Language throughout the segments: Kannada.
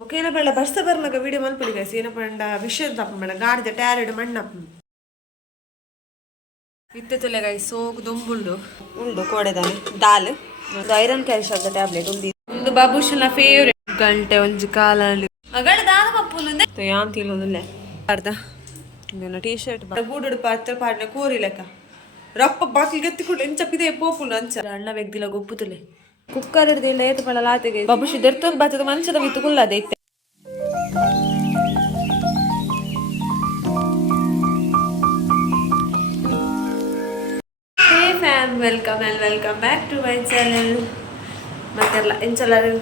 ಓಕೆನ ಬೇಡ ಬರ್ಸ ಬರ್ನಾಗ ವಿಡಿಯೋ ಮಲ್ಪಡಿ ಗೈಸ್ ಏನಪ್ಪ ಅಂಡ ವಿಷಯ ತಪ್ಪ ಬೇಡ ಗಾಡಿದ ಟ್ಯಾರೆಡ್ ಮಣ್ಣಪ್ಪ ಇತ್ತೆ ತುಲೆ ಗೈಸ್ ಸೋಗು ದೊಂಬುಂಡು ಉಂಡು ಕೋಡೆದಾನೆ ದಾಲ್ ಒಂದು ಐರನ್ ಕ್ಯಾಲ್ಸಿಯಂ ಟ್ಯಾಬ್ಲೆಟ್ ಒಂದು ಬಾಬುಶನ ಫೇವ್ರೆಟ್ ಗಂಟೆ ಒಂಜಿ ಕಾಲಲ್ಲಿ ಗಂಟೆ ದಾದ ಪಪ್ಪುಲು ಯಾನ್ ತಿನ್ನೋದಿಲ್ಲ ಅರ್ಧ ಇದನ್ನ ಟೀ ಶರ್ಟ್ ಗೂಡು ಪಾತ್ರ ಪಾಡ್ನ ಕೋರಿ ಲೆಕ್ಕ ರಪ್ಪ ಬಾಕಿ ಗತ್ತಿಕೊಂಡು ಎಂಚಪ್ಪಿದೆ ಪೋಪುಲು ಅಂಚ ಅಣ್ಣ ವ್ಯಕ್ತಿಲ ಗೊಪ್ಪುತುಲೆ ಕುಕ್ಕರ್ ಹಿಡ್ದಿಲ್ಲ ಏತು ಪಳ ಲಾತೆಗೆ ಬಾಬುಶಿ ದೆರ್ತೊಂದು ಬಾತದ ಮಂಚದ ಬಿತ್ತು ಕುಲ್ಲದೆ ಇತ್ತೆ welcome back to my channel ಮತ್ತೆಲ್ಲ ಎಂಚೆಲ್ಲರೂ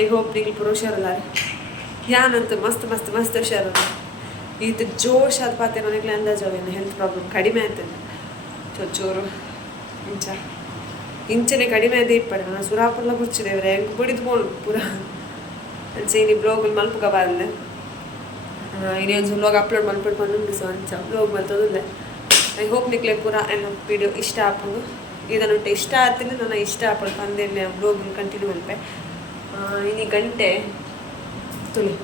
ಐ ಹೋಪ್ ನೀವು ಪೂರ ಹುಷಾರಲ್ಲ ಯಾನಂತೂ ಮಸ್ತ್ ಹುಷಾರ ಇದು ಜೋಶ್ ಆದ ಪಾತೆ ನನಗೆ ಅಂದಾಜವೇನು ಹೆಲ್ತ್ ಪ್ರಾಬ್ಲಮ್ ಕಡಿಮೆ ಆಯ್ತಲ್ಲ ಚೊಚ್ಚೋರು ಇಂಚನೆ ಕಡಿಮೆ ಆದ ಇಪ್ಪಡೆ ನಾನು ಸುರಾಪುರ್ಲ ಕುರ್ಚಿದೇವ್ರೆ ಹೆಂಗೆ ಬಿಡಿದು ಬೋಳು ಪೂರ ಅಂಚೆ ಬ್ಲಾಗಲ್ಲಿ ಮಲ್ಪಗ ಬಾರಲ್ಲ ಇನ್ನೊಂದು ಬ್ಲಾಗ್ ಅಪ್ಲೋಡ್ ಮಲ್ಪಟ್ಟು ಬಂದು ಸೊ ಅಂಚ ಬ್ಲಾಗ್ ಮಲ್ತೋದಿಲ್ಲ ಐ ಹೋಪ್ ನಿಕ್ಲೆ ಪೂರ ಏನೋ ವಿಡಿಯೋ ಇಷ್ಟ ಆಪದು ಇದನ್ನುಂಟು ಇಷ್ಟ ಆಗ್ತೀನಿ ನಾನು ಇಷ್ಟ ಆಪಡು ಪಂದೇನೆ ಬ್ಲಾಗ್ ಕಂಟಿನ್ಯೂ ಮಲ್ಪೆ ಇನ್ನು ಗಂಟೆ ತುಳಿ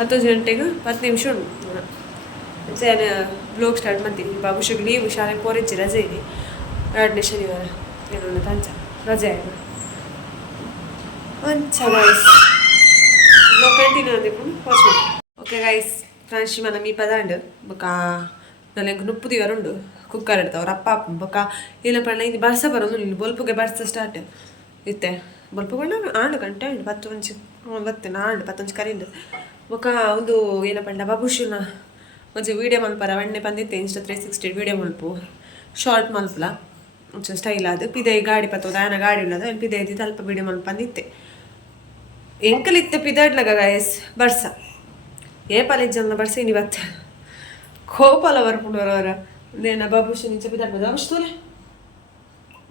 10 ಗಂಟೆಗೆ 10 ನಿಮಿಷ ಉಂಟು ನಾನು ಬ್ಲಾಗ್ ಸ್ಟಾರ್ಟ್ ಮಾಡ್ತೀನಿ ಬಾಬುಶಿಗೆ ಲೀವ್ ಶಾಲೆಗೆ ಪೋರಿಚ್ಚಿ ರಜೆ ಇದೆ 2ನೇ ಶನಿವಾರ ಏನೋ ತಂಚ ರಜೆ ಆಯ್ತು ಅಂಚ ಗೈಸ್ ಬ್ಲಾಗ್ ಕಂಟಿನ್ಯೂ ಅಂದಿಪ್ಪು ಓಕೆ ಗೈಸ್ ಫ್ರಾನ್ಶಿ మన మీ పదండి ఒక ನನಗೆ ನುಪ್ಪುದಿವರುಂಡು ಕುಕ್ಕರ್ ಇಡ್ತಾವ್ರು ಅಪ್ಪ ಬೊಕ್ಕ ಇಲ್ಲ ಪಣ್ಣ ಇದು ಬರ್ಸ ಬರೋದು ನೀನು ಬೊಲ್ಪುಗೆ ಬರ್ಸ ಸ್ಟಾರ್ಟ್ ಇತ್ತೆ ಬೊಲ್ಪು ಬಣ್ಣ ಆಂಡು ಗಂಟೆ ಉಂಡು 10 ಒಂಚು ಬತ್ತೆ ಆಂಡು 10 ಕರಿಂಡು ಬೊಕ್ಕ ಒಂದು ಏನ ಪಂಡ ಬಾಬುಶಿನ ಒಂಚು ವೀಡಿಯೋ ಮಲ್ಪರ ವಣ್ಣೆ ಬಂದಿತ್ತೆ ಇನ್ಸ್ಟಾ 360 ವೀಡಿಯೋ ಮಲ್ಪು ಶಾರ್ಟ್ ಮಲ್ಪಲ ಒಂಚು ಸ್ಟೈಲ್ ಅದು ಪಿದೆ ಗಾಡಿ ಪತ್ತೋದ ಆಯನ ಗಾಡಿ ಉಳ್ಳದು ಅಲ್ಲಿ ಪಿದೆ ಇದ್ದಿದ್ದು ಅಲ್ಪ ವೀಡಿಯೋ ಮಲ್ಪ ಬಂದಿತ್ತೆ ಎಂಕಲಿತ್ತೆ ಪಿದಾಡ್ಲಗ ಗಾಯಸ್ ಬರ್ಸ ఏ పలేజన్న బర్సేని బత్త కోపాల వరపుండవర నేను బాబుషి నుంచి పిదాడు బాబుషి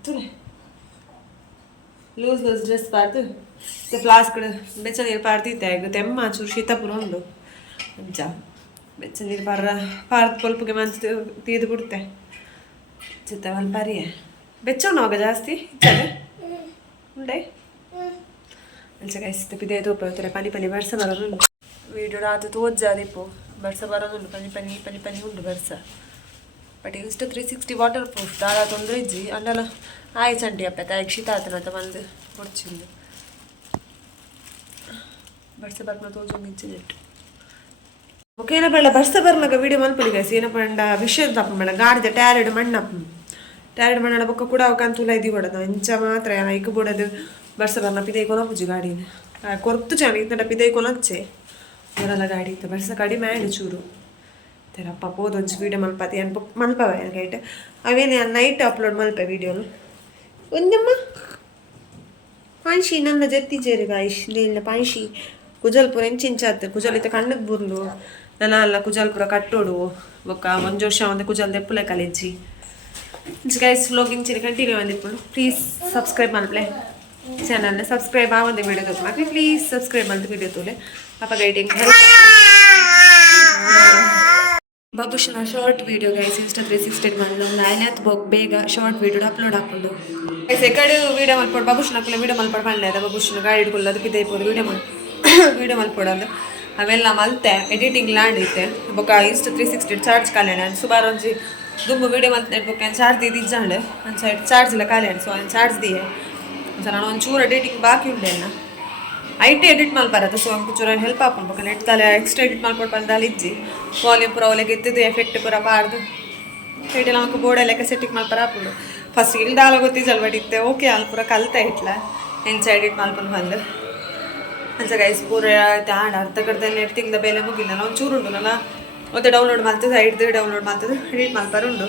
ತುಲೆ ಲೂಸ್ ಡ್ರೆಸ್ ಪಾರ್ದು ಫ್ಲಾಸ್ಕ್ ಬೆಚ್ಚ ನೀರು ಪಾರ್ದಿದ್ದೆ ಈಗ ತೆಮ್ಮ ಚೂರು ಶೀತಾಪುರ ಉಂಡು ಅಂಚ ಬೆಚ್ಚ ನೀರು ಪಾರ್ದು ಪೊಲ್ಪುಗೆ ಮಂಚು ತೀದು ಬಿಡುತ್ತೆ ಚಿತ್ತ ಒಂದು ಪಾರಿಯೇ ಬೆಚ್ಚ ಉಣ್ಣಾಗ ಜಾಸ್ತಿ ಇಚ್ಚಾರೆ ಉಂಡೆ ಅಂಚ ಕಾಯಿಸಿತ್ತು ಪಿದೆ ತೋಪುತ್ತಾರೆ ಪನಿ ಬರ್ಸ ಬರೋದು వీడియో రాత్రి తోజ్జాదిపో బర్స బరోదుండు పని ఉండు బర్స బట్ ఇన్స్టా 360 వాటర్ ప్రూఫ్ దాదా తొందర ఇజ్జి అల్ల ఆయిచండి అప్ప యక్షిత అతనంత మంది పొడిచింది బర్స బర్మ తోజొంది ఇచ్చినట్టు ఓకేనా ಬೇಡ ಬರ್ಸ ಬರ್ನಾಗ ವಿಡಿಯೋ ಮಲ್ಪಡಿ ಗೈಸ್ ಏನಪ್ಪ ಅಂಡ ವಿಷಯ ತಪ್ಪ ಬೇಡ ಗಾಡಿದ ಟ್ಯಾರೆಡ್ ಮಣ್ಣಡ ಬೊಕ್ಕ ಕೂಡ ಕಂತೂಲ ಇದಿ ಕೊಡೋದು ಇಂಚ ಮಾತ್ರ ಐಕ್ ಬಿಡೋದು ಬರ್ಸ ಬರ್ನ ಪಿದೈ ಕೊನಪುಜಿ ಗಾಡಿನ ಕೊರ್ತು ಚೆನ್ನಾಗಿತ್ತ ಪಿದೈ ಕೊನಚ್ಚೆ ಇವರೆಲ್ಲ ಗಾಡಿ ಇತ್ತು ಬರ್ಸ ಕಡಿಮೆ ಆಯ್ಡು ಚೂರು ತೆರಪ್ಪ ಹೋದೊಂಚು ವೀಡಿಯೋ ಮಲ್ಪತಿ ಅನ್ಪ ಮಲ್ಪವ ಗೈಟ್ ಅವೇನೇ ನೈಟ್ ಅಪ್ಲೋಡ್ ಮಲ್ಪೆ ವೀಡಿಯೋನು ಒಂದಮ್ಮ ಪಾಂಶಿ ನನ್ನ ಜತ್ತಿಜೇರಿ ಗಾಯಿಶ್ ಇಲ್ಲ ಪಾಂಶಿ ಕುಜಲ್ಪುರ ಎಂಚಿಂಚಾತ್ ಕುಜಲಿತ ಕಣ್ಣಕ್ಕೆ ಬುರ್ಲು ನನ್ನ ಅಲ್ಲ ಕುಜಲ್ಪುರ ಕಟ್ಟೋಡು ಬೊಕ್ಕ ಒಂದು ವರ್ಷ ಒಂದು ಕುಜಲ್ ದೆಪ್ಪುಲೆ ಕಲೆಜ್ಜಿ ಗೈಸ್ ವ್ಲಾಗಿಂಗ್ ಚಿರಿ ಕಂಟಿನ್ಯೂ ಅಂದಿಪ್ಪು ಪ್ಲೀಸ್ ಸಬ್ಸ್ಕ್ರೈಬ್ ಮಲ್ಪಲೆ ಚಾನಲ್ನ ಸಬ್ಸ್ಕ್ರೈಬ್ ಆವಂದೆ ವಿಡಿಯೋ ತೋಟ ಮಕ್ಕಳು ಪ್ಲೀಸ್ ಸಬ್ಸ್ಕ್ರೈಬ್ ಮಾಡಿದ ವಿಡಿಯೋ ತೋಲೆ ಅಪ್ಪ ಗೈಟಿಂಗ್ ಬಾಬುಶನ ಶಾರ್ಟ್ ವಿಡಿಯೋ ಗೈಸ್ ಇನ್ಸ್ಟಾ 360 ಮಾಡಿದ ಒಂದು ಆಯ್ತು ಬೇಗ ಶಾರ್ಟ್ ವಿಡಿಯೋ ಅಪ್ಲೋಡ್ ಹಾಕೊಂಡು ಗೈಸ್ ಕಡೆ ವಿಡಿಯೋ ಮಲ್ಪಡು ಬಾಬುಶನ ವಿಡಿಯೋ ಮಲ್ಪಡು ಮಾಡಲೇ ಅದ ಬಾಬುಶನ ಗಾಡಿ ಹಿಡ್ಕೊಳ್ಳೋದು ಅದಕ್ಕೆ ಇದ್ದೆ ವಿಡಿಯೋ ಮಲ್ಪಡೋದು ಅವೆಲ್ಲ ಮಲ್ತೆ ಎಡಿಟಿಂಗ್ ಲ್ಯಾಂಡ್ ಐತೆ ಬೊಕ್ಕ ಇನ್ಸ್ಟಾ 360 ಚಾರ್ಜ್ ಕಾಲೇಣ ಸುಮಾರು ಒಂಜಿ ದುಂಬು ವಿಡಿಯೋ ಮಲ್ತೆ ಬೊಕ್ಕ ಚಾರ್ಜ್ ಇದ್ದಿಜ್ಜಾಂಡು ಒಂದು ಸೈಡ್ ಚಾರ್ಜ್ ಇಲ್ಲ ಕಾಲೇಣ ಸೊ ಒಂದು ಚಾರ್ಜ್ ದಿಯೆ ನಾನು ಒಂಚೂರು ಎಡಿಟಿಂಗ್ ಬಾಕಿ ಉಂಡೆ ಐಟಿ ಎಡಿಟ್ ಮಲ್ಪರತ್ತೆ ಸೊ ಒಂಚೂರು ಹೆಲ್ಪ್ ಹಾಕೊಂಡು ನೆಟ್ ತಲೆ ಎಕ್ಸ್ಟ್ರಾ ಎಡಿಟ್ ಮಾಡ್ಕೊಂಡು ಬಂದಲ್ಲಿ ಇಜ್ಜಿ ವಾಲ್ಯೂಮ್ ಪೂರ ಒಲೆಗೆ ಎತ್ತಿದ್ದು ಎಫೆಕ್ಟ್ ಪೂರ ಬಾರ್ದು ಐಟೆಲ್ಲ ನಮಗೆ ಬೋರ್ಡೆಲ್ಲ ಸೆಟ್ಟಿಂಗ್ ಮಲ್ಪರ ಹಾಕೊಂಡು ಫಸ್ಟ್ ಇಲ್ದಾಲ ಗೊತ್ತಿದ್ದಲ್ ಬಡಿತ್ತೆ ಓಕೆ ಅಲ್ಲಿ ಪೂರ ಕಲ್ತೆ ಇಟ್ಲ ಹೆಂಚ ಎಡಿಟ್ ಮಲ್ಕೊಂಡು ಬಂದು ಅಂಚ ಗೈಸ್ ಪೂರ ಆಡ ಅರ್ಧ ಕಡ್ದಲ್ಲಿ ಎಡಿಟಿಂಗ್ದ ಬೆಲೆ ಮುಗಿಲ್ಲ ಒಂಚೂರು ಉಂಡು ನಾನು ಮತ್ತೆ ಡೌನ್ಲೋಡ್ ಮಾಡ್ತದೆ ಸೈಡ್ದು ಡೌನ್ಲೋಡ್ ಮಾಡ್ತದೆ ಎಡಿಟ್ ಮಲ್ಪರ ಉಂಡು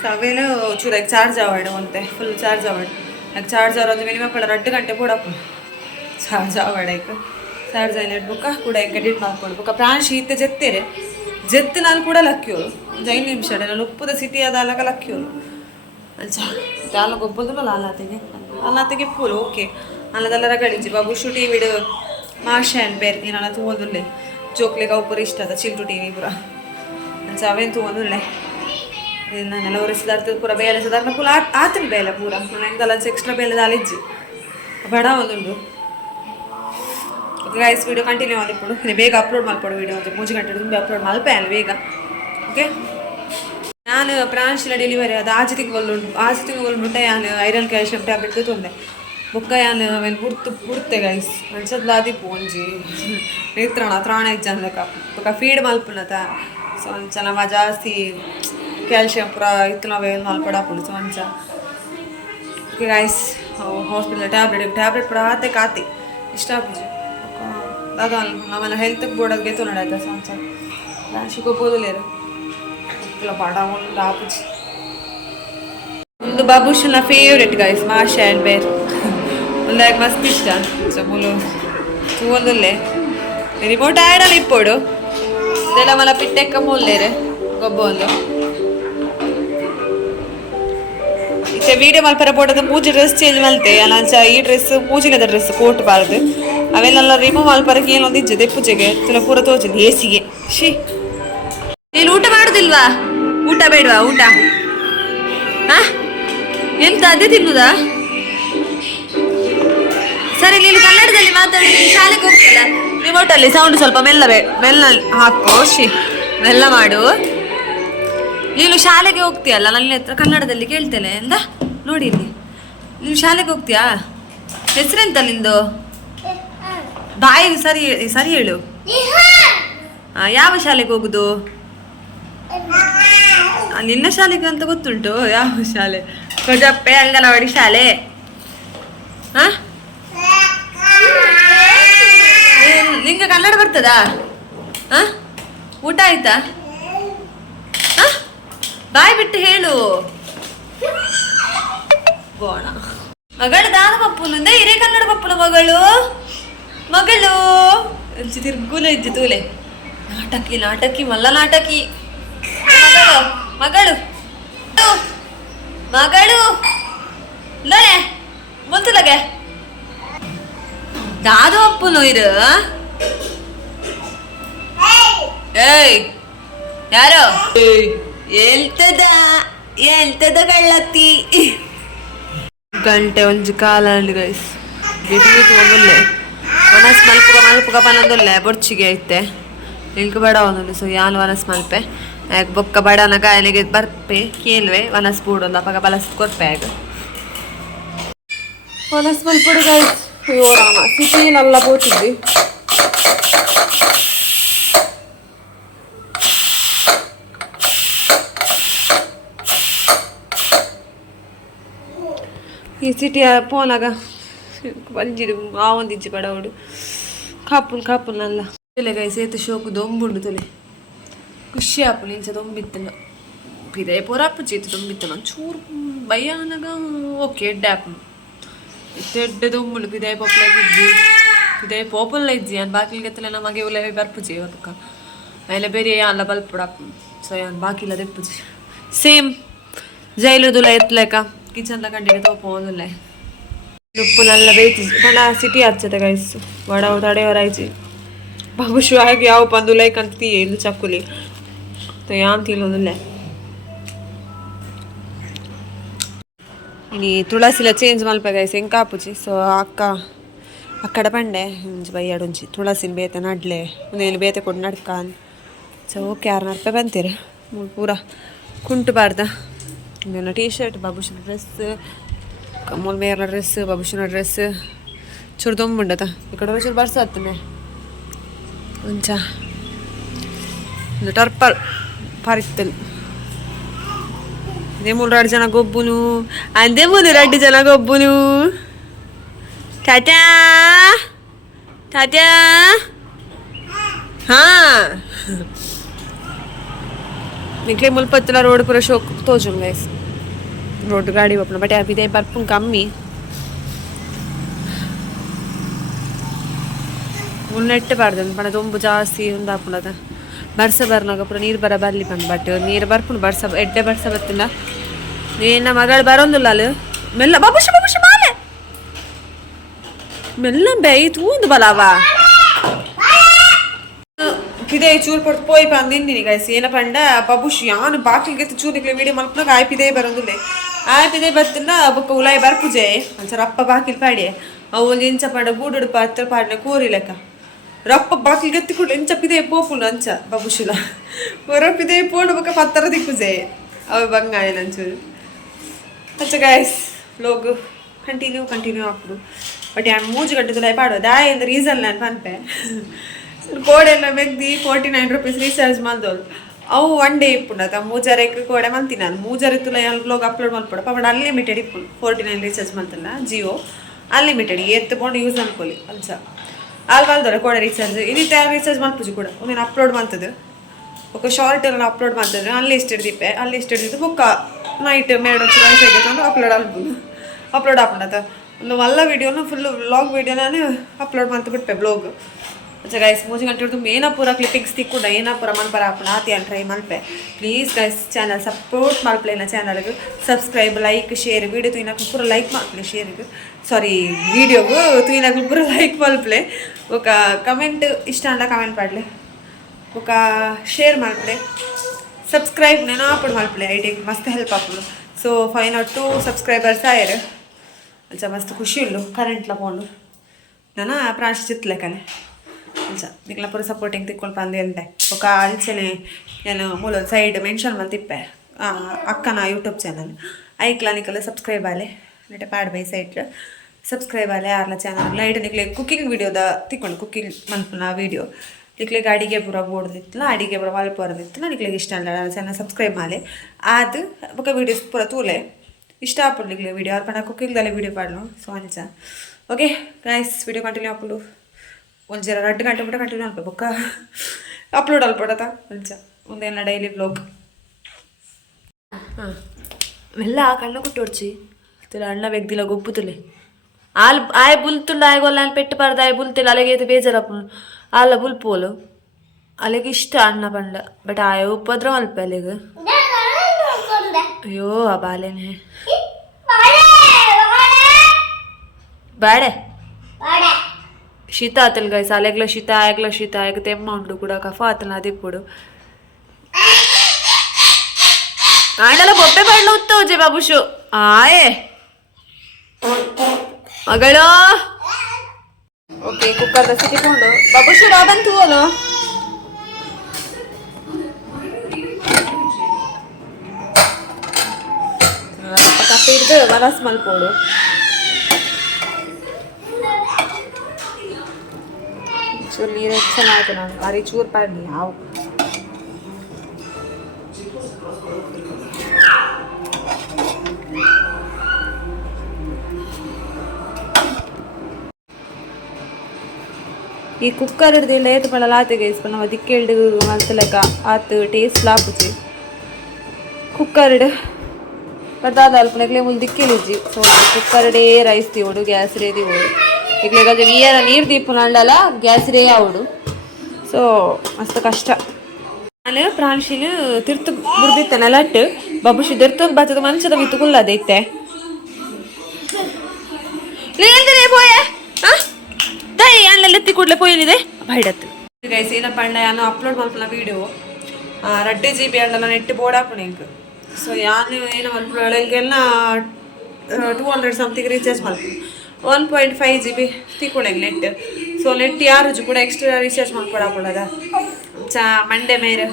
ಸೊ ಅವೇನು ಚೂರಾಗಿ ಚಾರ್ಜ್ ಆವಾಡು ಒಂತೆ ಫುಲ್ ಚಾರ್ಜ್ ಆವಾಡು నాకు ಚಾರ್ಜ್ ಒಂದು ಮಿನಿಮಮ್ ಕೂಡ 2 ಗಂಟೆ ಕೂಡಪ್ಪ ಚಾರ್ಜ್ ಆವಡಕ್ಕೆ ಚಾರ್ಜ್ ಆಯ್ತು ಬುಕ್ಕ ಕೂಡ ಎಡಿಟ್ ಮಾಡ್ಕೊಂಡು ಬುಕ್ಕ ಪ್ರಾಣ್ ಶೀತ ಜೆತ್ತು ನಾನು ಕೂಡ ಲಕ್ಕಿಯೋಳು ಒಂದು 5 ನಿಮಿಷ ನಾನು ಉಪ್ಪುದ ಸಿಟಿ ಅದಾಲಕ ಲಕ್ಕಿಯೋಳು ಅಂಚ ದಾಲ ಗೊಬ್ಬದಲ್ಲ ಅಲ್ಲಾತೆಗೆ ಫುಲ್ ಓಕೆ ಅಲ್ಲದೆಲ್ಲ ರಗಳಿಜ್ಜಿ ಬಾಬುಶು ಟಿ ವಿಡು ಮಾಷನ್ ಬೇರೆ ಏನಾರ ತಗೊಂಡುಲ್ಲೆ ಜೋಕ್ಲಿಗೆ ಅವು ಪೂರ ಇಷ್ಟ ಅದ ಚಿಲ್ಟು ಟಿ ವಿ ಪೂರ ಅಂಚ ಅವೇನು ತಗೊಂಡುಲ್ಲೆ ನಾನೆಲ್ಲ ಒರೆಸಿದಾಡ್ತದೆ ಪೂರ ಬೇಲೆ ಸದಾರ್ನ ಪೂರ ಆತನ ಬೇಲೆ ಪೂರ ನಾನು ಹೆಂಗಲ್ಲ ಎಕ್ಸ್ಟ್ರಾ ಬೇಲೆ ದಾಲಿಜ್ಜಿ ಬಡ ಒಂದುಂಡು ಓಕೆ ಗೈಸ್ ವಿಡಿಯೋ ಕಂಟಿನ್ಯೂ ಮಾಡಿಕೊಂಡು ಇದು ಬೇಗ ಅಪ್ಲೋಡ್ ಮಾಡ್ಕೊಡು ವಿಡಿಯೋ ಅಂತ 3 ಗಂಟೆ ತುಂಬ ಅಪ್ಲೋಡ್ ಮಲ್ಪೆ ಅಲ್ಲ ಬೇಗ ಓಕೆ ನಾನು ಪ್ರಾಣಶೀಲ ಡೆಲಿವರಿ ಅದು ಆಚೆ ತಿಂಗಳು ನಾನು ಐರನ್ ಕ್ಯಾಲ್ಸಿಯಂ ಟ್ಯಾಬ್ಲೆಟ್ ತೊಂದೆ ಬೊಕ್ಕ ಯಾನು ಅವೇನು ಪುಡ್ತೆ ಗೈಸ್ ಮನ್ಸದ್ಲಾದಿಪ್ಪು ಒಂಜಿ ನೇತ್ರಣ ತ್ರಾಣ ಇಜ್ಜಂದಕ ಬೊಕ್ಕ ಫೀಡ್ ಮಲ್ಪುನತ ಸೊ ಅಂಚ ನಮ್ಮ ಜಾಸ್ತಿ ಕ್ಯಾಲ್ಸಿಯಂ ಪೂರ ಇತ್ತು ನಾವೇ ಮಲ್ಪಡಾಪುಡು ಸೊ ಅಂಚ ಓಕೆ ಗೈಸ್ ಹಾಸ್ಪಿಟಲ್ ಟ್ಯಾಬ್ಲೆಟ್ ಪೂರ ಆತೆ ಕಾತಿ ಇಷ್ಟ ಆಪುಜಿ ಅದು ನಮ್ಮನ್ನ ಹೆಲ್ತ್ಗೆ ಬೋರ್ಡಾಗೆ ತೊಗೊಂಡಾಯ್ತ ಸೊ ಅಂಚ ಶಿಕೋಬೋದು ಲೇರು ಇಲ್ಲ ಪಾಡ ಒಂದು ಆಪುಜಿ ಒಂದು ಬಾಬುಶನ ಫೇವ್ರೆಟ್ ಗೈಸ್ ಮಾಷ ಆ್ಯಂಡ್ ಬೇರ್ ಒಂದಾಗ ಮಸ್ತ್ ಇಷ್ಟ ಸೊ ಮುಲು ಒಂದುಲ್ಲೆ ರಿಮೋಟ್ ಆ್ಯಡಲ್ಲಿ ಇಪ್ಪೋಡು ಇದೆಲ್ಲ ಮಲ ಪಿಟ್ಟೆಕ್ಕ ಮೂಲ್ಲೇರೆ ಗೊಬ್ಬ ಒಂದು ಇತ್ತೆ ವೀಡಿಯೋ ಮಲ್ಪರ ಪೋಟದ ಮೂಜಿ ಡ್ರೆಸ್ ಚೇಂಜ್ ಮಲ್ತೆ ಅಲ್ಲಂಚ ಈ ಡ್ರೆಸ್ ಮೂಜಿಗದ ಡ್ರೆಸ್ ಕೋಟ್ ಬಾರ್ದು ಅವೆಲ್ಲ ರಿಮೂವ್ ಮಲ್ಪರಕ್ಕೆ ಏನೊಂದು ಇಜ್ಜದೆ ಪೂಜೆಗೆ ತುಲ ಪೂರ ತೋಚದು ಏಸಿಗೆ ಶಿ ನೀನು ಊಟ ಮಾಡುದಿಲ್ವಾ ಊಟ ಬೇಡವಾ ಊಟ ಹಾ ಎಂತ ಅದೇ ತಿನ್ನುದಾ ಸರಿ ನೀನು ಕನ್ನಡದಲ್ಲಿ ಮಾತಾಡಿ ನೀನು ಶಾಲೆಗೆ ಹೋಗ್ತಿಲ್ಲ ರಿಮೋಟಲ್ಲಿ ಸೌಂಡ್ ಸ್ವಲ್ಪ ಮೆಲ್ಲ ಹಾಕೋ ಮೆಲ್ಲ ಮಾಡು ನೀನು ಶಾಲೆಗೆ ಹೋಗ್ತೀಯಲ್ಲ ನನ್ನ ಹತ್ರ ಕನ್ನಡದಲ್ಲಿ ಕೇಳ್ತೇನೆ ಎಂದ ನೋಡಿ ನೀನು ಶಾಲೆಗೆ ಹೋಗ್ತೀಯಾ ಹೆಸರೆಂತ ನಿಂದು ಬಾಯಿ ಸರಿ ಹೇಳು ಯಾವ ಶಾಲೆಗೆ ಹೋಗುದು ನಿನ್ನ ಶಾಲೆಗೆ ಅಂತ ಗೊತ್ತುಂಟು ಯಾವ ಶಾಲೆ ಕೊಜಪ್ಪೆ ಅಂಗನವಾಡಿ ಶಾಲೆ ಹಾ ನಿಂಗೆ ಕನ್ನಡ ಬರ್ತದಾ ಹಾ ಊಟ ಆಯ್ತಾ ಹಾ ಬಾಯ್ ಬಿಟ್ಟು ಹೇಳು ಗೋಣ ಮಗಳು ದಾನ ಪಪ್ಪುನಿಂದ ಹಿರೇ ಕನ್ನಡ ಪಪ್ಪುನ ಮಗಳು ತಿರ್ಗುಲ ಇದ್ದು ತೂಲೆ ನಾಟಕಿ ಮಲ್ಲ ನಾಟಕಿ ಮಗಳು ಲೋಲೆ ಮುಂತಲಗೆ ದಾದು ಅಪ್ಪುನು ಇರು ಏಯ್ ಯಾರೋ ಎಲ್ತದ ಕಳ್ಳತ್ತಿ ಗಂಟೆ ಒಂಜಿ ಕಾಲಲ್ಲಿ ಗೈಸ್ ಬಿಟ್ಟು ಒಂದೊಲ್ಲೆ ವನಸ್ ಮಲ್ಪುಗ ಪನೊಂದೊಲ್ಲೆ ಬೊರ್ಚಿಗೆ ಐತೆ ಇಂಕ್ ಬಡ ಒಂದೊಂದು ಸೊ ಯಾನ್ ವನಸ್ ಮಲ್ಪೆ ಆಗ ಬೊಕ್ಕ ಬಡನ ಕಾಯಲಿಗೆ ಬರ್ಪೆ ಕೇಳುವೆ ವನಸ್ ಬೂಡೊಂದು ಅಪಗ ಬಲಸ್ ಕೊರ್ಪೆ ಆಗ ವನಸ್ ಮಲ್ಪುಡು ಗೈಸ್ ಅಯ್ಯೋ ರಾಮ ಸಿಟಿಲೆಲ್ಲ ಪೋತಿದ್ವಿ ಈ ಸಿಟಿಯ ಪೋನಾಗ ಬಂಜಿಡು ಆವೊಂದಿಜ್ಜಿ ಬಡವಡು ಕಾಪುನ್ ತೊಲೆ ಗೈ ಸೇತು ಶೋಕು ದೊಂಬುಂಡು ತೊಲೆ ಖುಷಿ ಆಪುನು ಇಂಚ ದೊಂಬಿತ್ತಲ್ಲ ಪಿದೆ ಪೂರ ಅಪ್ಪು ಚೀತು ದೊಂಬಿತ್ತಲ್ಲ ಚೂರು ಭಯಾನಗ ಓಕೆ ಎಡ್ಡೆ ಆಪುನು ಇತ್ತೆಡ್ಡೆ ದೊಂಬುಂಡು ಪಿದೆ ಪೋಪುಲ್ಲ ಇಜ್ಜಿ ಅನ್ ಬಾಕಿಲ್ಗೆತ್ತಲೆ ನಮಗೆ ಉಲೆ ಬರ್ಪುಜಿ ಅದಕ್ಕ ಆಯ್ಲ ಬೇರೆ ಅಲ್ಲ ಬಲ್ಪುಡ ಆಪುನು ಸೊ ಯಾನ್ ಬಾಕಿಲ್ಲ ದೆಪ್ಪುಜಿ ಸೇಮ್ ಜೈಲುದುಲ ಎತ್ತಲೇಕ ಕಿಚನ್ಲ ಕಂಡಿಗೆ ತೋಪೋದುಲ್ಲೆ ಉಪ್ಪುನೆಲ್ಲ ಬೇಯ್ತಿ ಪಣ ಸಿಟಿ ಹಚ್ಚತೆ ಗೈಸ್ ವಡವ ತಡೆಯವರಾಯ್ಚಿ ಬಾಬುಶು ಆಗಿ ಯಾವ ಪಂದು ಲೈಕ್ ಅಂತ ತೀ ಇದು ಚಕ್ಕುಲಿ ಯಾನ್ ತಿನ್ನೋದಿಲ್ಲ ಇನಿ ತುಳಸಿಲ ಚೇಂಜ್ ಮಲ್ಪೆ ಗೈಸ್ ಹೆಂಗೆ ಕಾಪುಜಿ ಸೊ ಅಕ್ಕಡ ಪಂಡೆ ಒಂಜಿ ಬೈಯಾಡೊಂಜಿ ತುಳಸಿನ ಬೇತೆ ನಡ್ಲೆ ಒಂದೇನು ಬೇತೆ ಕೊಟ್ಟು ನಡ್ಕಾನ್ ಸೊ ಓಕೆ 600 ಬಂತೀರಿ ಪೂರ ಕುಂಟು ಬಾರ್ದ ಇಂದೆಲ್ಲ ಟೀ ಶರ್ಟ್ ಬಾಬುಶನ ಡ್ರೆಸ್ ಕಮ್ಮಲ್ ಮೇರ್ನ ಡ್ರೆಸ್ ಬಾಬುಶನ ಡ್ರೆಸ್ ಚೂರು ದೊಂಬುಂಡತ ಇಕಡೆ ಚೂರು ಬರ್ಸ ಹತ್ತನೆ ಒಂಚ ಒಂದು ಟರ್ಪಲ್ ಪಾರಿತ್ತಲು ಅದೇ 2 ಜನ ಗೊಬ್ಬುನು ಅಂದೇ 2 ಜನ ಗೊಬ್ಬುನು ಟಾಟಾ ಹಾ निकले मुल्पत्तला रोड पूरा शोक तोजुम गैस रोड गाड़ी अपना बट अभी दे बर्पुन कम्मी ಮುನ್ನೆಟ್ಟೆ ಬಾರ್ದು ಪಣ ದೊಂಬು ಜಾಸ್ತಿ ಉಂದಾಪುಣದ ಬರ್ಸ ಬರ್ನಾಗ ಪೂರ ನೀರು ಬರಲಿ ಪಂಡ್ ಬಟ್ ನೀರು ಬರ್ಪುಂಡು ಬರ್ಸ ಎಡ್ಡೆ ಬರ್ಸ ಬತ್ತಿಲ್ಲ ಏನ ಮಗಳು ಬರೋಂದಿಲ್ಲ ಅಲ್ಲಿ ಮೆಲ್ಲ ಬಾಬುಷ ಬಾಲೆ ಮೆಲ್ಲ ಬೇಯ್ತು ಒಂದು ಬಲವ ಪಿದೆ ಚೂರು ಪಡ್ತು ಪೋಯ್ ಬಂದಿನಿ ಗೈಸ್ ಏನ ಪಂಡ ಬಾಬುಷ್ ಯಾನು ಬಾಕಿಲ್ಗೆ ಚೂರು ನಿಕ್ಲೆ ವೀಡಿಯೋ ಮಲ್ಪನಾಗ ಆಯ್ ಪಿದೆ ಬರೋದಿಲ್ಲ ಆಯ್ ಪಿದೆ ಬತ್ತಿನ ಬೊಕ್ಕ ಉಲಾಯ್ ಬರ್ಪುಜೆ ಒಂದ್ಸರ ಅಪ್ಪ ಬಾಕಿಲ್ ಪಾಡಿ ಅವು ಇಂಚ ಪಂಡ ಗೂಡುಡು ಪಾತ್ರ ಪಾಡಿನ ಕೂರಿ ಲೆಕ್ಕ ರಪ್ಪ ಬಾಕಿಲ್ ಗತ್ತಿ ಕೊಡ್ಲಿ ಎಂಚ ಪಿದೆ ಪೋಪುಂಡು ಅಂಚ ಬಾಬುಶುಲ ರಪ್ಪಿದೆ ಪೋಡು ಬೊಕ ಪತ್ತರ ದಿಕ್ಕುಜೆ ಅವು ಬಂಗಾಯ ನಂಚೂರು ಅಂಚ ಗೈಸ್ ವ್ಲಾಗ್ ಕಂಟಿನ್ಯೂ ಆಪುಡು ಬಟ್ ಯಾನ್ 3 ಗಂಟೆ ತುಲ ಪಾಡುವ ದಾಯ ಎಂದ ರೀಸನ್ ನಾನು ಪನ್ಪೆ ಕೋಡೆಲ್ಲ ಬೆಗ್ದಿ 49 ರೂಪೀಸ್ ರೀಚಾರ್ಜ್ ಮಾಡ್ದೋಳು ಅವು 1 ಡೇ ಇಪ್ಪುಂಡು ಅದ 3 ಕೋಡೆ ಮಂತೀನಿ ನಾನು 3 ತುಲ ವ್ಲಾಗ್ ಅಪ್ಲೋಡ್ ಮಾಡ್ಕೊಡ ಪಬಡ ಅನ್ಲಿಮಿಟೆಡ್ ಇಪ್ಪುಂಡು 49 ರೀಚಾರ್ಜ್ ಮಾಡ್ತಲ್ಲ ಜಿಯೋ ಅನ್ಲಿಮಿಟೆಡ್ ಎತ್ತು ಕೊಂಡು ಯೂಸ್ ಅನ್ಕೊಳ್ಳಿ ಅಂಚ ಅಲ್ಲಿ ಬಂದೋಳೆ ಕೋಡೆ ರೀಚಾರ್ಜ್ ಇನ್ನಿತ ರೀಚಾರ್ಜ್ ಮಾಡ್ಪುಜಿ ಕೂಡ ಒಂದೇನು ಅಪ್ಲೋಡ್ ಮಾಡ್ತದೆ ఒక ಶಾರ್ಟ್ ಎಲ್ಲ ಅಪ್ಲೋಡ್ ಮಾಡ್ತಿದ್ರೆ ಅಲ್ಲಿ ಎಷ್ಟು ಹಿಡಿದಿದ್ದು ಬುಕ್ಕ ನೈಟ್ ಮೇಡ್ ವೈಫೈಗೆ ತಂದು ಅಪ್ಲೋಡ್ ಹಾಕೊಂಡತ ಒಂದು ಮಲ್ಲ ವೀಡಿಯೋನು ಫುಲ್ ವ್ಲಾಗ್ ವೀಡಿಯೋನೇ ಅಪ್ಲೋಡ್ ಮಾಡ್ತು ಬಿಟ್ಟೆ ಬ್ಲಾಗ್ अच्छा गाइस 3 ಗಂಟೆ ಹಿಡಿದು ಮೇನ ಪೂರ ಕ್ಲಿಪ್ಪಿಂಗ್ಸ್ ತಿಕ್ಕೊಂಡ ಏನ ಪೂರ ಮನ್ಪರ ಹಾಪಣ ಆತಿ ಅಂತ ಟ್ರೈ ಮಲ್ಪೆ ಪ್ಲೀಸ್ ಗೈಸ್ ಚಾನಲ್ ಸಪೋರ್ಟ್ ಮಲ್ಪಲೆ ನಾ ಚಾನಲ್ಗೆ ಸಬ್ಸ್ಕ್ರೈಬ್ ಲೈಕ್ ಶೇರ್ ವಿಡಿಯೋ ತುಯಿನಕ್ಕೆ ಪೂರ ಲೈಕ್ ಮಲ್ಪಲೆ ಶೇರ್ಗೆ ಸಾರಿ ವಿಡಿಯೋಗು ತುಯಿನಕ್ಕೆ ಪೂರ ಲೈಕ್ ಮಲ್ಪಲೆ ఒక ಕಮೆಂಟ್ ಇಷ್ಟ ಅಂದ ಕಮೆಂಟ್ ಪಾಡ್ಲೆ ఒక ಶೇರ್ ಮಲ್ಪಲೆ ಸಬ್ಸ್ಕ್ರೈಬ್ ನೇನೋ ಆಪಡ್ ಮಲ್ಪಲೆ ಐಡಿಗೆ ಮಸ್ತ್ ಹೆಲ್ಪ್ ಆಪಡು ಸೊ 502 ಸಬ್ಸ್ಕ್ರೈಬರ್ಸ್ ಆಯ್ರು ಅಂಚ ಮಸ್ತ್ ಖುಷಿ ಉಳ್ಳು ಕರೆಂಟ್ಲ ಪೋಂಡು ನಾನು ಪ್ರಾಂಶ್ ಚಿತ್ಲೆಕನೆ ಅಂಚ ನಿಕ್ಲ ಪೂರ ಸಪೋರ್ಟಿಂಗ್ ತಿಕ್ಕೊಂಡು ಬಂದು ಎಂತೆ ఒక ಅಂಚನೆ నేను ಮೂಲ ಸೈಡ್ ಮೆನ್ಷನ್ ಮಲ್ತಿಪ್ಪೆ ಅಕ್ಕನ YouTube channel ಐಕ್ಲ ನಿಕ್ಲ subscribe Aale ನೆಟ್ಟೆ pad by side subscribe Aale ಆರ್ಲ channel light ನಿಕ್ಲೆ ಕುಕ್ಕಿಂಗ್ ವಿಡಿಯೋದ ತಿಕ್ಕೊಂಡು ಕುಕ್ಕಿಂಗ್ ಮನ್ಪುನ ವಿಡಿಯೋ ನಿಕ್ಲೆಗೆ ಅಡಿಗೆ ಪೂರ ಬೋಡ್ದಿತ್ತಲ್ಲ ಅಡಿಗೆ ಪೂರ ಮಲ್ಪೋರದಿತ್ತಲ್ಲ ನಿಕ್ಲೆಗೆ ಇಷ್ಟ ಅಲ್ಲ ಚಾನಲ್ ಸಬ್ಸ್ಕ್ರೈಬ್ ಮಾಲೆ ಅದು ಬೊಕ ವೀಡಿಯೋಸ್ ಪೂರ ತೂಲೆ ಇಷ್ಟ ಆಪಡ್ಲಿಕ್ಲೆ ವಿಡಿಯೋ ಅವ್ರ ಪಂಡ ಕುಕ್ಕಿಂಗ್ದಲ್ಲೇ ವಿಡಿಯೋ ಪಾಡ್ನು ಸೊ ಅಂಚ ಓಕೆ ಗೈಸ್ ವಿಡಿಯೋ ಕಂಟಿನ್ಯೂ ಆಪಡು ಒಂದು 2 ಗಂಟೆ ಬಿಟ್ಟು ಕಂಟಿನ್ಯೂ ಅಲ್ಪ ಬೊಕ್ಕ ಅಪ್ಲೋಡ್ ಅಲ್ಪಡತ ಅಂಚ ಒಂದೇನ ಡೈಲಿ ಬ್ಲಾಗ್ ಮೆಲ್ಲ ಕಣ್ಣು ಕುಟ್ಟೋಡ್ಚಿ ತಿಲ್ಲ ಅಣ್ಣ ಬೆಗ್ದಿಲ್ಲ ಗೊಬ್ಬುತ್ತಲೆ ಆಯ್ ಬುಲ್ತುಂಡು ಆಯ್ಗೊಲ್ಲ ನಾನು ಪೆಟ್ಟು ಪಾರ್ದು ಆಯ್ ಬುಲ್ತಿಲ್ಲ ಅಲ್ಲಿಗೆ ಇದು ಬೇಜಾರಪ್ಪ ಅಲ್ಲ ಬುಲ್ಪೋಲು ಅಲ್ಲಿಗೆ ಇಷ್ಟ ಅಣ್ಣ ಪಂಡ ಬಟ್ ಆಯ ಉಪದ್ರ ಅಲ್ಪ ಅಲ್ಲಿಗೆ ಅಯ್ಯೋ ಆ ಬಾಲೆನೆ ಬ್ಯಾಡೆ ಶೀತ ಆತಲ್ ಗೈಸ್ ಅಲೆಗ್ಲ ಶೀತ ಆಯ್ಗ ತೆಮ್ಮ ಉಂಡು ಕೂಡ ಕಫ ಆತಲ್ಲ ಅದಿಪ್ಪುಡು ಆಂಡಲ ಬೊಪ್ಪೆ ಬಣ್ಣ ಉತ್ತೋಜೆ ಬಾಬುಶು ಆಯೇ ಮಗಳು ಓಕೆ ಕುಕ್ಕರ್ದ ಸಿಕ್ಕಿಕೊಂಡು ಬಾಬುಶು ಬಂತು ಅಲೋ ಕಪ್ಪೆ ಹಿಡ್ದು ಮನಸ್ ಮಲ್ಪೋಡು ಚೂರು ನೀರು ಚೆನ್ನಾಯ್ತು ನಾನು ಭಾರಿ ಚೂರು ಪಾಡ್ನಿ ಹಾವು ಈ ಕುಕ್ಕರ್ ಹಿಡ್ದಿಲ್ಲ ಏತು ಪಡಲ್ಲ ಆತಿಗೆ ಇಸ್ಕೊಂಡು ನಾವು ದಿಕ್ಕೆಲ್ಡು ಮಲ್ಸಲೆಕ್ಕ ಆತು ಟೇಸ್ಟ್ ಲಾಪುಚಿ ಕುಕ್ಕರ್ ಹಿಡು ಬದಾದ ಅಲ್ಪನೆಗ್ಲೆ ಮುಲ್ ದಿಕ್ಕೆಲಿಜ್ಜಿ ಸೊ ಕುಕ್ಕರ್ ಡೇ ರೈಸ್ ತೀವಡು ಗ್ಯಾಸ್ ರೇ ತೀವಡು ಈಗ ವಿಯರ ನೀರು ದೀಪು ನಂಡಲ್ಲ ಗ್ಯಾಸ್ ರೇ ಆವಡು ಸೊ ಮಸ್ತ್ ಕಷ್ಟ ನಾನು ಪ್ರಾಣಿಶೀಲು ತಿರ್ತು ಬುಡ್ದಿತ್ತೆ ನೆಲಟ್ಟು ಬಬ್ಬುಶಿ ತಿರ್ತೊಂದು ಬಚ್ಚದ ಮನುಷ್ಯದ ವಿತ್ತು ಕುಲ್ಲದೈತೆ ಪೋಯೆ ದೈ ಅಲ್ಲೆಲ್ಲ ಎತ್ತಿ ಕೂಡಲೇ ಪೋಯಿನಿದೆ ಬೈಡತ್ತು ಗೈಸ್ ಏನಪ್ಪ ಅಂಡ ನಾನು ಅಪ್ಲೋಡ್ ಮಾಡ್ಕೊಳ್ಳ ವೀಡಿಯೋ 2 GB ಅಂಡಲ್ಲ ನೆಟ್ ಬೋಡಾಪುಣ ಇಂಕ್ ಸೊ ಯಾನು ಏನು ಮಲ್ಪೊಳಗೆಲ್ಲ 200 ಸಮಥಿಂಗ್ ರೀಚಾರ್ಜ್ ಮಲ್ಪು 1.5 GB ತಿಕ್ಕೊಳಗೆ ನೆಟ್ ಸೊ ನೆಟ್ ಯಾರು ಕೂಡ ಎಕ್ಸ್ಟ್ರಾ ರೀಚಾರ್ಜ್ ಮಾಡ್ಕೊಡಾಪಡದ ಚಾ ಮಂಡೆ ಮೇರೆ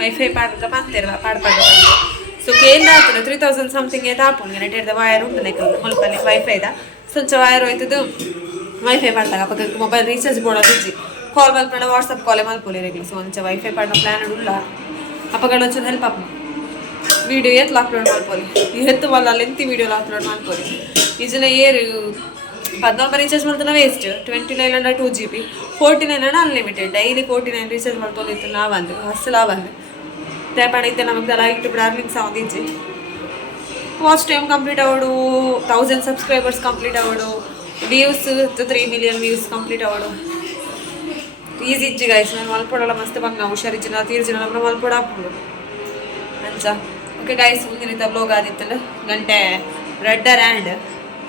ವೈಫೈ ಪಾಡ್ಕ ಬಂತೇರ ಪಾಡ್ಪಾಡ ಸೊ ಕೇಂದ್ರ ಆಗ್ತದೆ 3000 ಸಮಥಿಂಗ್ ತಾಪುಣ್ಗೆ ನೆಟ್ ಹಿಡ್ದ ವೈರ್ ಉಂಟು ನೆಕ್ ಮಲ್ಪಲ್ಲಿ ವೈಫೈದ ಸ್ವಲ್ಪ ವೈರ್ ಹೋಯ್ತದು ವೈಫೈ ಪಾಡ್ದಾಗ ಪಕ್ಕ ಮೊಬೈಲ್ ರೀಚಾರ್ಜ್ ಬೋಡೋದಿಜ್ಜಿ ಕಾಲ್ ಮಲ್ಪಡ ವಾಟ್ಸಪ್ ಕಾಲೇ ಮಲ್ಪೊಲಿ ರೆಗ್ಲಿ ಸೊ ಒಂಚ ವೈಫೈ ಪಾಡ್ನ ಪ್ಲಾನ್ ಉಲ್ಲ ಅಪ್ಪಗಡ ಒಂಚೂರು ಹೆಲ್ಪ್ ಆಪು ವಿಡಿಯೋ ಎತ್ತು ಅಪ್ಲೋಡ್ ಮಾಡ್ಕೊಳ್ಳಿ ಎತ್ತು ಮಲ್ಲ ಲೆಂತಿ ವಿಡಿಯೋಲಿ ಅಪ್ಲೋಡ್ ಮಾಡ್ಕೊಳ್ಳಿ ಈಜನ ಏರು 14 ರೀಚಾರ್ಜ್ ಮಾಡ್ತಾನೆ ವೇಸ್ಟ್ 29 ಅಂಡ 2 GB 49 ಅಂಡ ಅನ್ಲಿಮಿಟೆಡ್ ಡೈಲಿ 49 ರೀಚಾರ್ಜ್ ಮಾಡ್ಕೊಂಡಿತ್ತು ನಾವಂದು ಅಸಲ ಬಂದು ತೇಪಾಡಿದ್ದೆ ನಮಗೆ ಲೈಟ್ ಬ್ರಾರ್ಲಿಂಗ್ ಸೌಂಡ್ ಇಜ್ಜಿ ವಾಚ್ ಟೈಮ್ ಕಂಪ್ಲೀಟ್ ಆಗೋಡು 1000 ಸಬ್ಸ್ಕ್ರೈಬರ್ಸ್ ಕಂಪ್ಲೀಟ್ ಆಗೋಡು ವ್ಯೂಸ್ 3 ಮಿಲಿಯನ್ ವ್ಯೂಸ್ ಕಂಪ್ಲೀಟ್ ಆಗೋಡು ಈಸಿ ಇಜ್ಜಿ ಗೈಸ್ ನಾನು ಮಲ್ಪೊಡಲ್ಲ ಮಸ್ತ್ ಬಂಗ ಹುಷಾರಿಜ್ಜಿನ ತೀರ್ಜಿನ ನಮ್ಮ ಮಲ್ಪೊಡ ಹಾಕೊಂಡು ಅಂಚ ಓಕೆ ಗೈಸ್ ಮುಂದಿನ ಬ್ಲಾಗ್ ಆದಿತ್ತಲ್ಲ ಗಂಟೆ ರೆಡ್ಡರ್ ಆ್ಯಂಡ್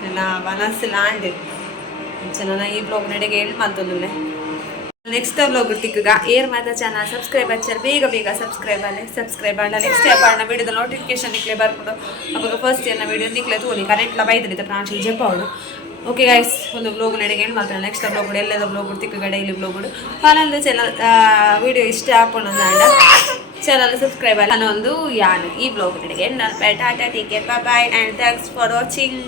ನನ್ನ ಮನಸ್ಸು ಲ್ಯಾಂಡ್ ನನ್ನ ಈ ಬ್ಲಾಗ್ ನಡೆಗೆ ಹೇಳಿ ಮಾತೊಂದುಲ್ಲೆ ನೆಕ್ಸ್ಟ್ ಬ್ಲಾಗ್ ತಿಕ್ಕಗ ಏರ್ ಮಾತಾ ಚಾನಲ್ ಸಬ್ಸ್ಕ್ರೈಬ್ ಹಚ್ಚಾರ ಬೇಗ ಸಬ್ಸ್ಕ್ರೈಬ್ ಆಡ ನೆಕ್ಸ್ಟ್ ಅಪ್ಪ ವಿಡಿಯೋದ ನೋಟಿಫಿಕೇಶನ್ ನಿಕ್ಲೆ ಬರ್ಕೊಂಡು ಅವಾಗ ಫಸ್ಟ್ ಏನ ವಿಡಿಯೋ ನಿಕ್ಲೆ ತೋಲಿ ಕರೆಂಟ್ಲ ಬೈದಲಿದ್ದ ಪ್ರಾಂಶಲ್ ಜೆಪ್ಪ ಅವಳು ಓಕೆ ಗೈಸ್ ಒಂದು ಬ್ಲಾಗ್ ನಡೆಗೆ ಏನು ಮಾಡ್ತಾನೆ ನೆಕ್ಸ್ಟ್ ಬ್ಲಾಗ್ ಎಲ್ಲದ ಬ್ಲಾಗ್ ತಿಕ್ಕ ಡೈಲಿ ಬ್ಲಾಗ್ ಪಾನೊಂದು ಚಾನಲ್ ವಿಡಿಯೋ ಇಷ್ಟ ಆಪಣ ಚಾನಲ್ ಸಬ್ಸ್ಕ್ರೈಬ್ ಅಲ್ಲ ಒಂದು ಯಾನು ಈ ಬ್ಲಾಗ್ ನಡೆಗೆ ನಾನು Tata take care bye and thanks for watching.